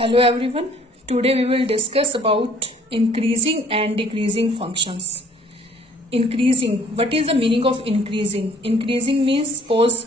Hello everyone. Today we will discuss about increasing and decreasing functions. Increasing. What is the meaning of increasing? Increasing means suppose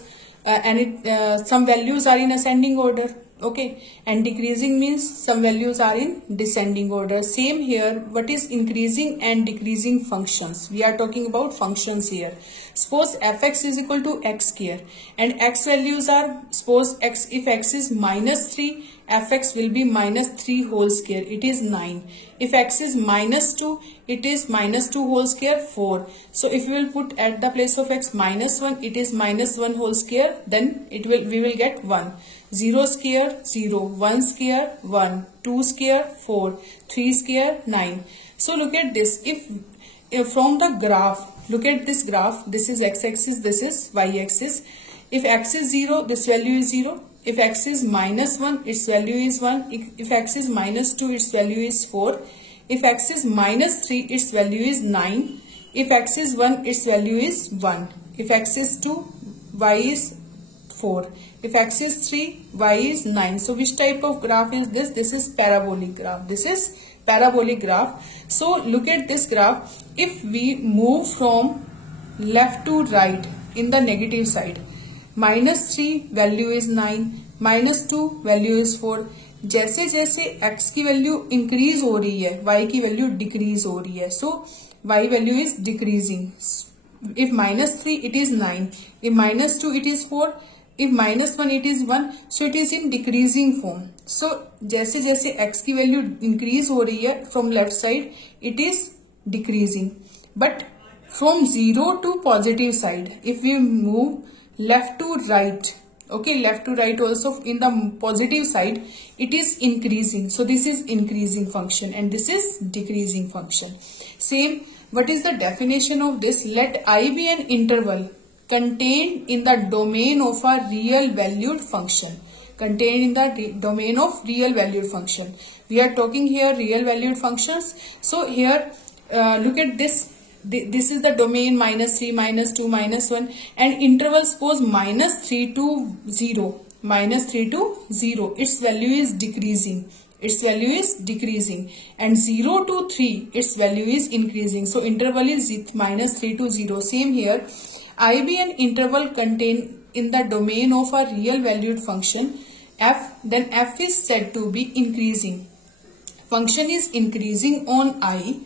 some values are in ascending order. Okay. And decreasing means some values are in descending order. Same here. What is increasing and decreasing functions? We are talking about functions here. Suppose fx is equal to x square and x values are, suppose x, if x is minus 3, fx will be minus 3 whole square, it is 9. If x is minus 2, it is minus 2 whole square, 4. So if we will put at the place of x minus 1, it is minus 1 whole square, then we will get 1. 0 square 0, 1 square 1, 2 square 4, 3 square 9. So look at this. If from the graph, look at this graph, this is x-axis, this is y-axis. If x is 0, this value is 0. If x is minus 1, its value is 1. If x is minus 2, its value is 4. If x is minus 3, its value is 9. If x is 1, its value is 1. If x is 2, y is 4. If x is 3, y is 9. So which type of graph is this? This is parabolic graph. This is parabolic graph. So look at this graph. If we move from left to right in the negative side, minus 3 value is 9, minus 2 value is 4. जैसे जैसे x की value increase हो रही है, y की value decrease हो रही है. सो y value is decreasing. If minus 3 it is 9, if minus 2 it is 4, if minus 1 it is 1. So it is in decreasing form. So जैसे जैसे x की वैल्यू इंक्रीज हो रही है from left side, it is decreasing. But from 0 to positive side, if we move left to right, okay, left to right also in the positive side, it is increasing. So this is increasing function and this is decreasing function. Same, what is the definition of this? Let I be an interval contained in the domain of a real valued function. Contained in the domain of real valued function. We are talking here real valued functions. So here look at this. This is the domain minus 3, minus 2, minus 1 and interval suppose minus 3 to 0. Minus 3 to 0. Its value is decreasing. Its value is decreasing. And 0 to 3, its value is increasing. So interval is minus 3 to 0. Same here. I be an interval contained in the domain of a real valued function f, then f is said to be increasing. Function is increasing on I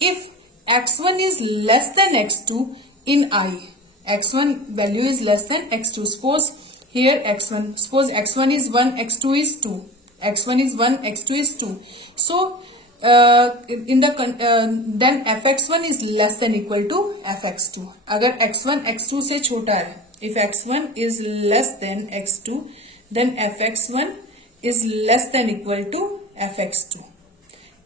if x1 is less than x2 in I. x1 value is less than x2. Suppose here x1, suppose x1 is 1, x2 is 2. x1 is 1, x2 is 2. So in the then fx1 is less than equal to fx2. अगर x1 x2 से छोटा है, if x1 is less than x2, then fx1 is less than equal to fx2.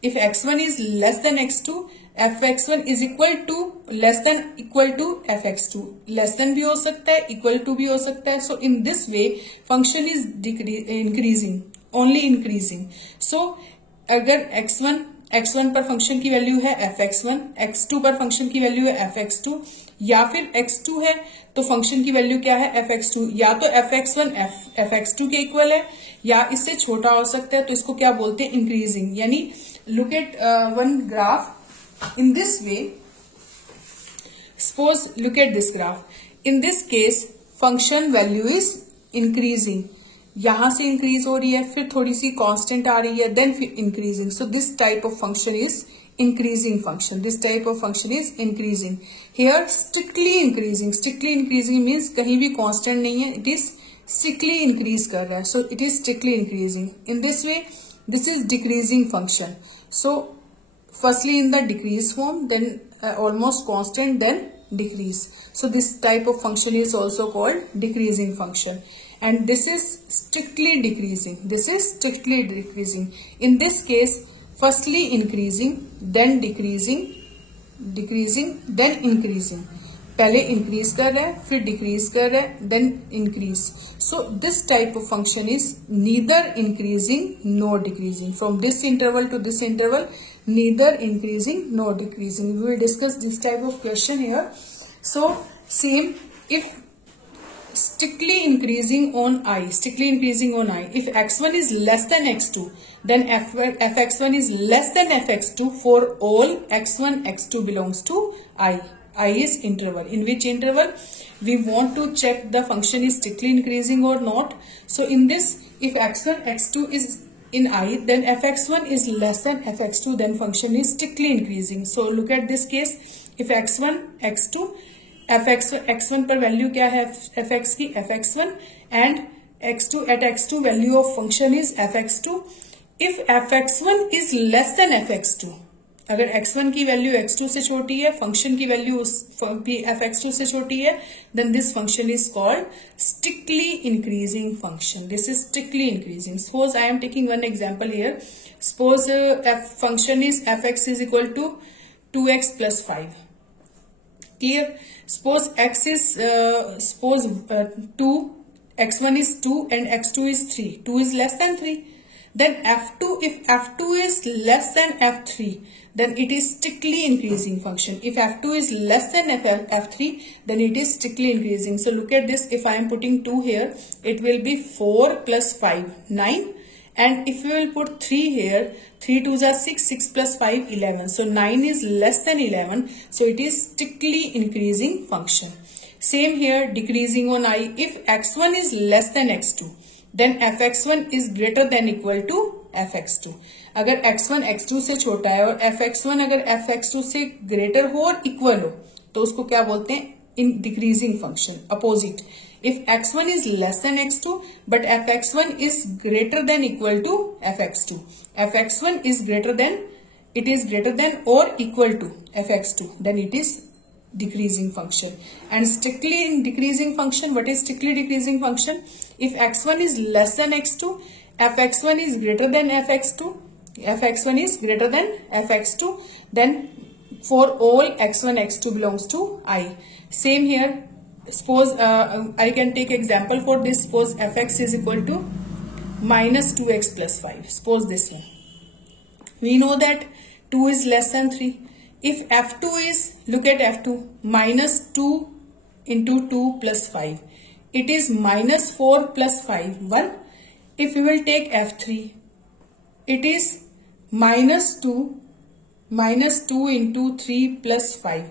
If x1 is less than x2, fx1 is equal to less than equal to fx2. Less than भी हो सकता है, equal to भी हो सकता है. So in this way, function is increasing, only increasing. So अगर x1 पर फंक्शन की वैल्यू है fx1, x2 पर फंक्शन की वैल्यू है fx2, या फिर x2 है तो फंक्शन की वैल्यू क्या है fx2. या तो fx1 fx2 के इक्वल है या इससे छोटा हो सकता है, तो इसको क्या बोलते हैं? इंक्रीजिंग. यानी look at one graph in this way. Suppose look at this graph. In this case function value is increasing. यहां से इंक्रीज हो रही है, फिर थोड़ी सी कांस्टेंट आ रही है, देन फिर increasing. So this type of function is increasing function. This type of function is increasing. Here strictly increasing. Strictly increasing means कहीं भी constant नहीं है. It is strictly increase कर रहा है. So it is strictly increasing. In this way, this is decreasing function. So firstly in the decrease form, then almost constant, then decrease. So this type of function is also called decreasing function. And this is strictly decreasing. This is strictly decreasing. In this case, firstly increasing, then decreasing, decreasing, then increasing. पहले increase कर रहा है, फिर decrease कर रहा है, then increase. So this type of function is neither increasing nor decreasing. From this interval to this interval, neither increasing nor decreasing. We will discuss this type of question here. So same, if strictly increasing on I. If x1 is less than x2, then fx1 is less than fx2 for all x1, x2 belongs to I. I is interval. In which interval? We want to check the function is strictly increasing or not. So in this, if x1, x2 is in I, then fx1 is less than fx2, then function is strictly increasing. So look at this case. If x1, x2, x1 पर value क्या है fx की fx1 and x2 at x2 value of function is fx2. If fx1 is less then fx2, अगर x1 की value x2 से छोटी है, function की वैल्यू fx2 से छोटी है, then this function is called strictly increasing function. This is strictly increasing. Suppose I am taking one example here. Suppose function is fx is equal to 2x plus 5. Clear? Suppose x is 2, x1 is 2 and x2 is 3. 2 is less than 3. Then f2, if f2 is less than f3, then it is strictly increasing function. If f2 is less than f3, then it is strictly increasing. So look at this. If I am putting 2 here, it will be 4 plus 5, 9. And if we will put 3 here, 3 2s are 6, 6 plus 5, 11. So 9 is less than 11. So it is strictly increasing function. Same here, decreasing on I. If x1 is less than x2, then fx1 is greater than equal to fx2. अगर x1 x2 से छोटा है और fx1 अगर fx2 से greater हो और equal हो, तो उसको क्या बोलते हैं? In decreasing function, opposite. If x1 is less than x2, but fx1 is greater than equal to fx2. fx1 is greater than or equal to fx2, then it is decreasing function. And strictly in decreasing function, what is strictly decreasing function? If x1 is less than x2, fx1 is greater than fx2, then for all x1, x2 belongs to I. Same here. Suppose I can take example for this. Suppose fx is equal to minus 2x plus 5. Suppose this one. We know that 2 is less than 3. If f2 is, look at f2, minus 2 into 2 plus 5. It is minus 4 plus 5, 1. If we will take f3, it is minus 2 into 3 plus 5.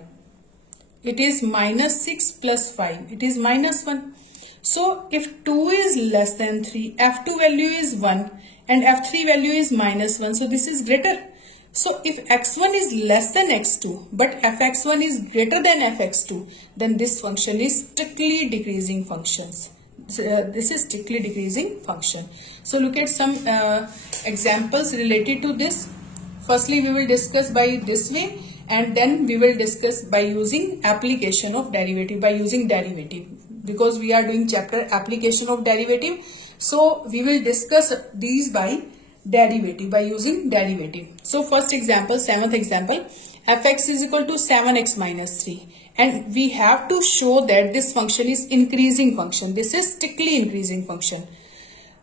It is minus 6 plus 5. It is minus 1. So if 2 is less than 3, f2 value is 1 and f3 value is minus 1. So this is greater. So if x1 is less than x2, but fx1 is greater than fx2, then this function is strictly decreasing functions. This is strictly decreasing function. So look at some examples related to this. Firstly, we will discuss by this way, and then we will discuss by using application of derivative, by using derivative, because we are doing chapter application of derivative. So we will discuss these by derivative, by using derivative. So first example, 7th example, fx is equal to 7x minus 3, and we have to show that this function is increasing function. This is strictly increasing function.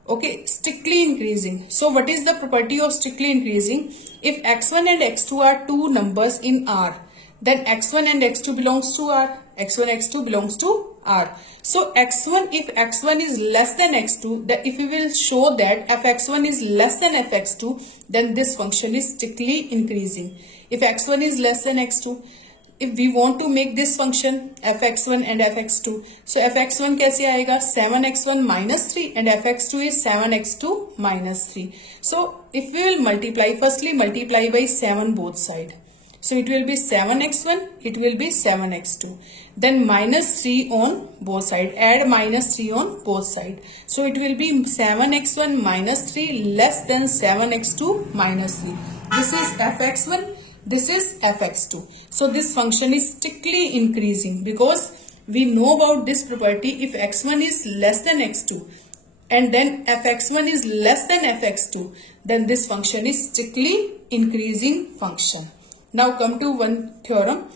Okay, strictly increasing. So what is the property of strictly increasing? If x1 and x2 are two numbers in R, then x1 and x2 belongs to R. x1, x2 belongs to R. So x1, if x1 is less than x2, that if we will show that fx1 is less than fx2, then this function is strictly increasing. If x1 is less than x2, if we want to make this function fx1 and fx2, so fx1 कैसे आएगा? 7x1 minus 3 and fx2 is 7x2 minus 3. So if we will multiply, firstly multiply by 7 both side. So it will be 7x1, it will be 7x2. Then minus 3 on both side. Add minus 3 on both side. So it will be 7x1 minus 3 less than 7x2 minus 3. This is fx1. This is fx2. So this function is strictly increasing because we know about this property. If x1 is less than x2 and then fx1 is less than fx2, then this function is strictly increasing function. Now come to one theorem.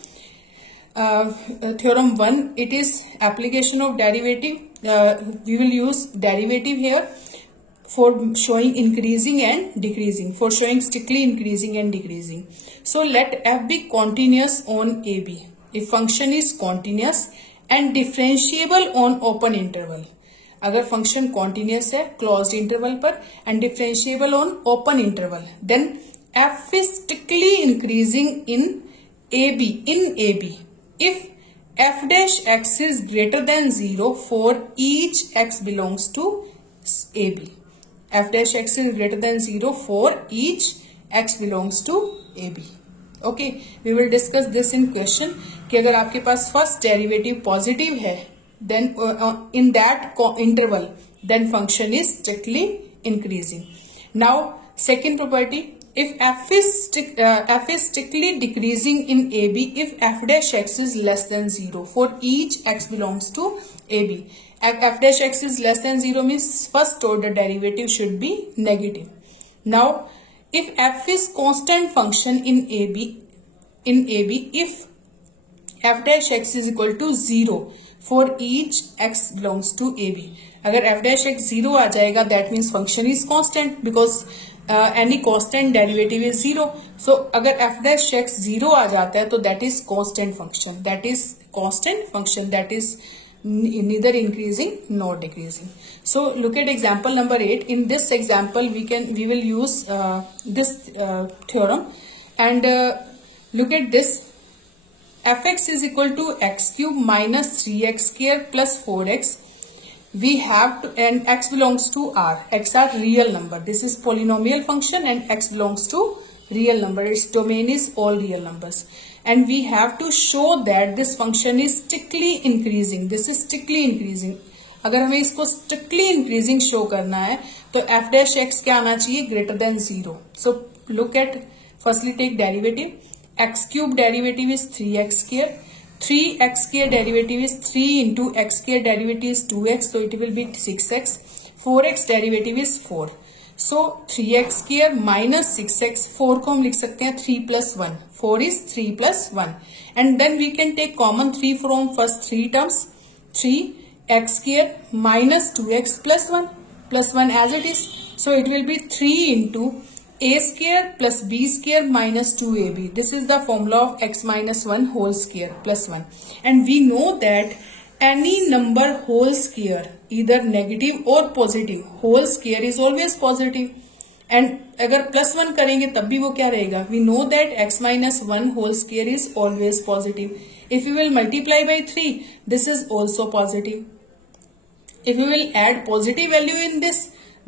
Theorem 1, it is application of derivative. We will use derivative here for showing increasing and decreasing, for showing strictly increasing and decreasing. So let f be continuous on AB. If function is continuous and differentiable on open interval. अगर function continuous है closed interval पर and differentiable on open interval, then f is strictly increasing in AB. If f dash x is greater than 0 for each x belongs to AB. f dash x is greater than 0 for each x belongs to AB. Okay, we will discuss this in question कि अगर आपके पास first derivative positive है then in that interval then function is strictly increasing. Now second property, if f is strictly decreasing in AB if f dash x is less than 0 for each x belongs to AB. F dash x is less than 0 means first order derivative should be negative. Now if f is constant function in AB if f dash x is equal to 0 for each x belongs to AB. अगर f dash x 0 आ जाएगा that means function is constant because any constant derivative is 0. So अगर f dash x 0 आ जाता है तो that is constant function. That is constant function that is neither increasing nor decreasing. So look at example number 8. In this example we will use this theorem and look at this. Fx is equal to x cube minus 3x square plus 4x. We have to, and x belongs to R. X are real number. This is polynomial function and x belongs to real number. Its domain is all real numbers. And we have to show that this function is strictly increasing. This is strictly increasing. अगर हमें इसको strictly increasing show करना है तो f dash x क्या आना चाहिए greater than 0. So look at, firstly take derivative. X cube derivative is 3x square. 3x square derivative is 3 into x square derivative is 2x. So it will be 6x. 4x derivative is 4. So 3x square minus 6x. 4 को हम लिख सकते हैं 3 plus 1. 4 is 3 plus 1. And then we can take common 3 from first 3 terms. 3x square minus 2x plus 1. Plus 1 as it is. So it will be 3 into a square plus b square minus 2ab. This is the formula of x minus 1 whole square plus 1. And we know that any number whole square, either negative or positive, whole square is always positive. And अगर plus 1 करेंगे तब भी वो क्या रहेगा? We know that x minus 1 whole square is always positive. If we will multiply by 3, this is also positive. If we will add positive value in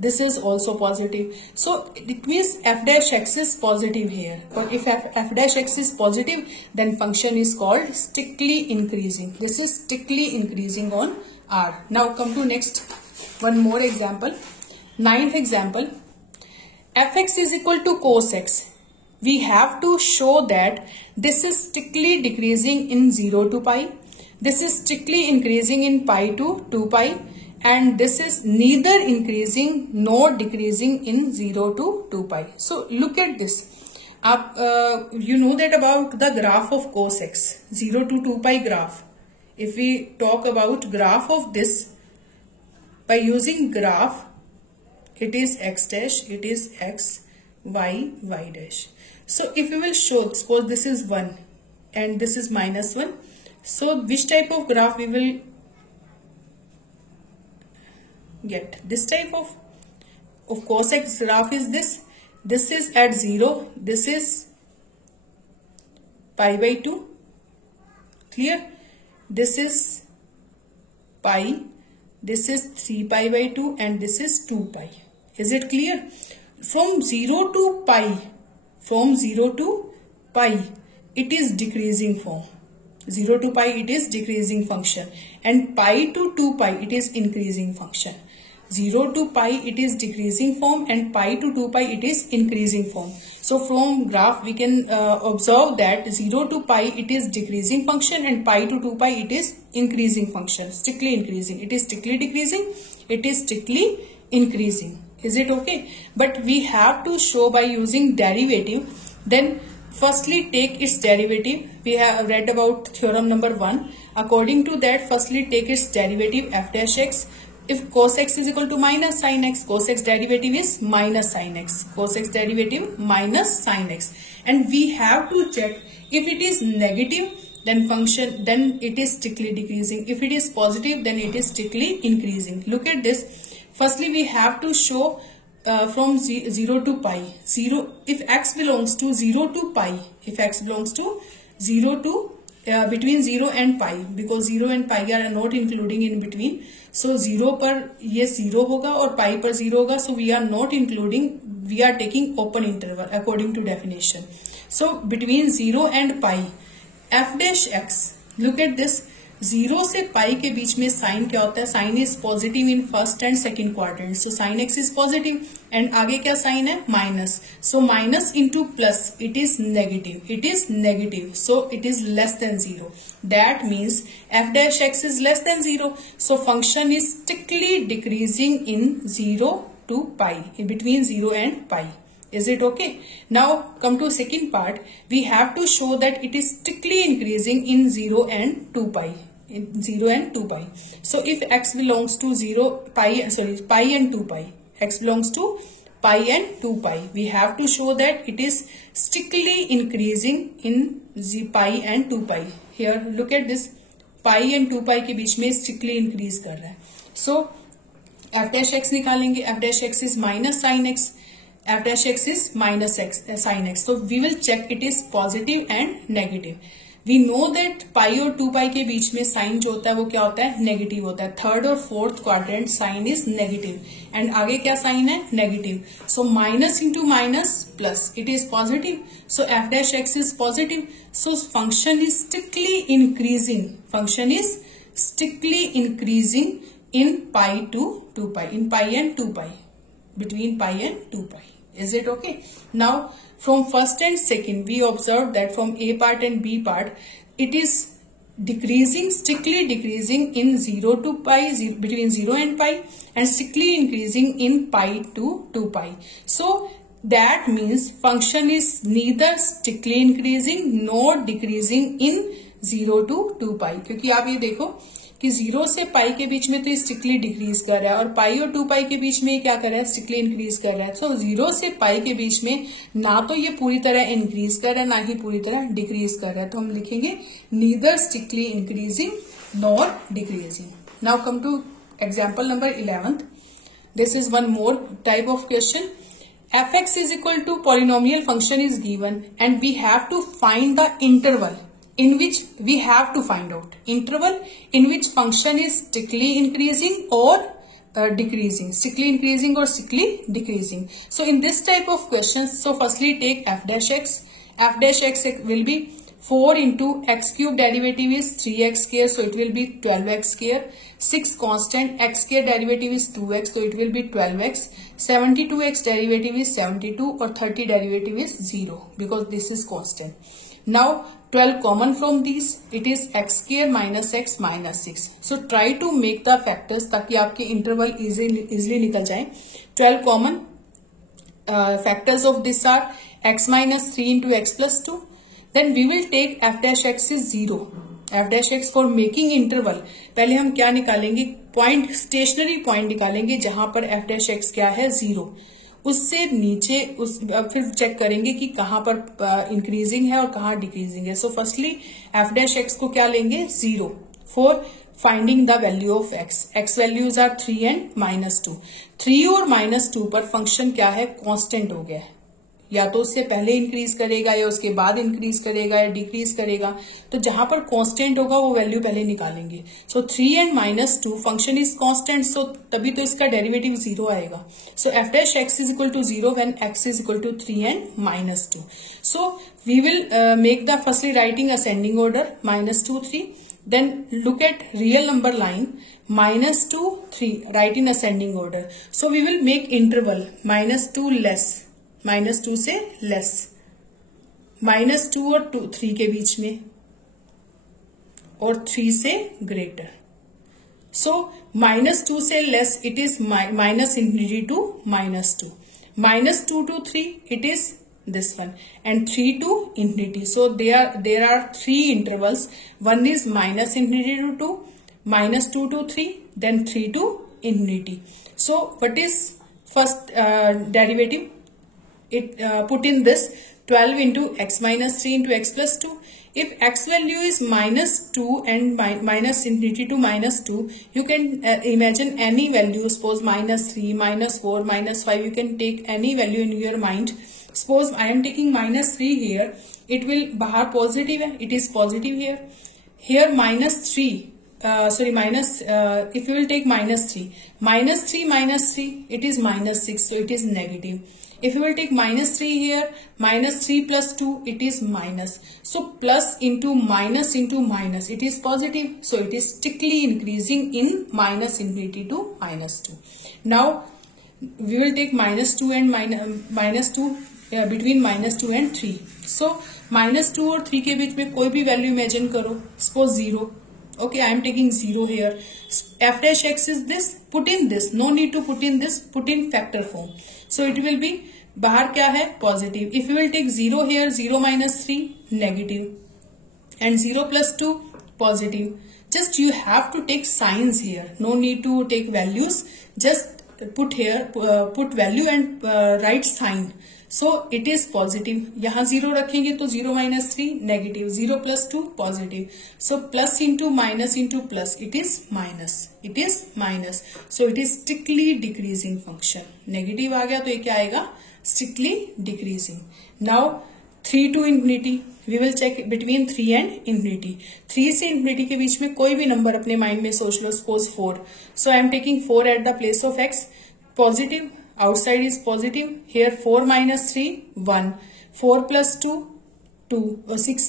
this is also positive. So it means f dash x is positive here. But if f dash x is positive, then function is called strictly increasing. This is strictly increasing on R. Now come to next one more example. 9th example. Fx is equal to cos x. We have to show that this is strictly decreasing in 0 to pi. This is strictly increasing in pi to 2 pi. And this is neither increasing nor decreasing in 0 to 2 pi. So look at this. You know that about the graph of cos x, 0 to 2 pi graph. If we talk about graph of this, by using graph, it is x dash, it is x, y, y dash. So if we will show, suppose this is 1 and this is minus 1. So which type of graph we will get? This type of cos x graph is this. This is at 0. This is pi by 2. Clear? This is pi. This is 3 pi by 2 and this is 2 pi. Is it clear? From 0 to pi, it is decreasing form. 0 to pi it is decreasing function and pi to 2 pi it is increasing function. 0 to pi it is decreasing form and pi to 2 pi it is increasing form. So from graph we can observe that 0 to pi it is decreasing function and pi to 2 pi it is increasing function, strictly increasing. It is strictly decreasing, it is strictly increasing. Is it okay? But we have to show by using derivative. Then firstly take its derivative. We have read about theorem number 1. According to that, firstly take its derivative f dash x. If cos x is equal to minus sin x, cos x derivative is minus sin x. Cos x derivative minus sin x. And we have to check if it is negative then it is strictly decreasing. If it is positive, then it is strictly increasing. Look at this. Firstly, we have to show from 0 to pi. If x belongs to 0 to pi, if x belongs to 0 to between 0 and pi, because 0 and pi are not including in between. So 0 पर ये 0 होगा और pi पर 0 होगा. So we are not including, we are taking open interval according to definition. So between 0 and pi, f dash x, look at this, 0 से पाई के बीच में sign क्या होता है? Sine is positive in first and second quadrant. So sine X is positive and आगे क्या sine है? Minus. So minus into plus, it is negative. It is negative, so it is less than 0. That means F dash X is less than 0. So function is strictly decreasing in 0 to pi, in between 0 and pi. Is it okay? Now come to second part. We have to show that it is strictly increasing in 0 and 2 pi. In 0 and 2 pi. So if x belongs to 0 pi, pi and 2 pi. X belongs to pi and 2 pi. We have to show that it is strictly increasing in pi and 2 pi. Here look at this. Pi and 2 pi के बीच में strictly increase कर रहा है. So f dash x निकालेंगे. f dash x is minus sin x. f dash x is minus x sin x. So we will check it is positive and negative. We know that pi और 2 pi के बीच में sign जो होता है वो क्या होता है? नेगेटिव होता है. थर्ड और fourth quadrant sine is negative and आगे क्या साइन है? Negative. So minus into minus plus, it is positive. So F dash X is positive. So function is strictly increasing. Function is strictly increasing in pi to 2 pi, in pi and 2 pi, between pi and 2 pi. Is it okay? Now from first and second we observed that from A part and B part it is decreasing, strictly decreasing in 0 to pi, between 0 and pi, and strictly increasing in pi to 2 pi. So that means function is neither strictly increasing nor decreasing in 0 to 2 pi. क्योंकि आप ये देखो कि 0 से पाई के बीच में तो strictly decrease कर रहा है और पाई और 2 पाई के बीच में क्या कर रहा है? स्ट्रिक्टली इंक्रीज कर रहा है. सो 0 से पाई के बीच में ना तो ये पूरी तरह इंक्रीज कर रहा है ना ही पूरी तरह डिक्रीज कर रहा है. तो हम लिखेंगे neither strictly increasing nor decreasing. Now come to example number 11. This is one more type of question. f(x) is equal to polynomial function is given and we have to find the interval in which we have to find out interval in which function is strictly increasing or decreasing, strictly increasing or strictly decreasing. So in this type of questions, so firstly take f dash x. F dash x will be 4 into x cube derivative is 3x square, so it will be 12x square. 6 constant, x square derivative is 2x, so it will be 12x. 72x derivative is 72 or 30 derivative is 0 because this is constant. Now 12 common from these, it is x square minus x minus 6. So try to make the factors ताकि आपके interval easily निकल जाए. 12 common factors of this are x minus 3 into x plus 2. Then we will take f dash x is 0. f dash x for making interval पहले हम क्या निकालेंगे? Point, stationary point निकालेंगे जहां पर f dash x क्या है? 0. उससे नीचे फिर चेक करेंगे कि कहां पर इंक्रीजिंग है और कहां डिक्रीजिंग है. So firstly F dash X को क्या लेंगे? 0 for finding the value of X. X values are 3 and -2. 3 और -2 पर फंक्शन क्या है? कांस्टेंट हो गया है. या तो उससे पहले इंक्रीज करेगा या उसके बाद इंक्रीज करेगा या डिक्रीज करेगा. तो जहां पर कांस्टेंट होगा वो वैल्यू पहले निकालेंगे. So 3 and -2 function is constant, so तभी तो इसका डेरिवेटिव 0 आएगा. So F dash X is equal to 0 when X is equal to 3 and -2. So we will make the firstly writing ascending order -2 3. Then look at real number line -2 3 write in ascending order. So we will make interval -2 less, -2 से less, -2 और 3 के बीच में और 3 से greater. So -2 से less it is minus infinity to -2, -2 to 3 it is this one, and 3 to infinity. So there are 3 intervals. One is -infinity to 2, -2 to 3, then 3 to infinity. So what is first derivative? It put in this 12 into x minus 3 into x plus 2 if x value is -2 and minus infinity to -2, you can imagine any value. Suppose -3, -4, -5. You can take any value in your mind. Suppose I am taking -3 here. It will bahar positive hai. It is positive here. Here -3. If you will take -3, -3, it is -6, so it is negative. If you will take -3 here, -3 plus 2, it is minus. So plus into minus, it is positive. So it is strictly increasing in minus infinity to -2. Now we will take -2 and -2 between -2 and 3. So -2 और 3 के बीच में कोई भी value imagine करो. Suppose 0. Okay, I am taking 0 here. F dash x is this. Put in this. No need to put in this. Put in factor form. So it will be, बाहर क्या है? Positive. If you will take 0 here, 0 minus 3, negative. And 0 plus 2, positive. Just you have to take signs here. No need to take values. Just put here, put value and write sign. So it is positive. यहाँ 0 रखेंगे तो 0 minus 3 negative, 0 plus 2 positive. So plus into plus, it is minus. It is minus. So it is strictly decreasing function. Negative आ गया तो ये क्या आएगा? Strictly decreasing. Now 3 to infinity. We will check between 3 and infinity. 3 से infinity के बीच में कोई भी नंबर अपने माइंड में सोच लो. Suppose 4. So I am taking 4 at the place of x. Positive. Outside is positive. Here 4 minus 3, 1. 4 plus 2, 2. 6.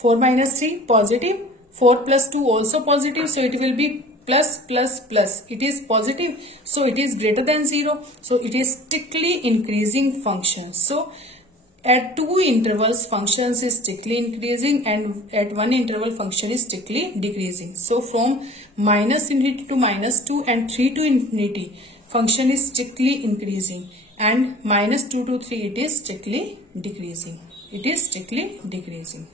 4 minus 3, positive. 4 plus 2 also positive. So it will be plus, plus, plus. It is positive. So it is greater than 0. So it is strictly increasing function. So at 2 intervals functions is strictly increasing and at 1 interval function is strictly decreasing. So from minus infinity to -2 and 3 to infinity, function is strictly increasing, and -2 to 3 it is strictly decreasing. It is strictly decreasing.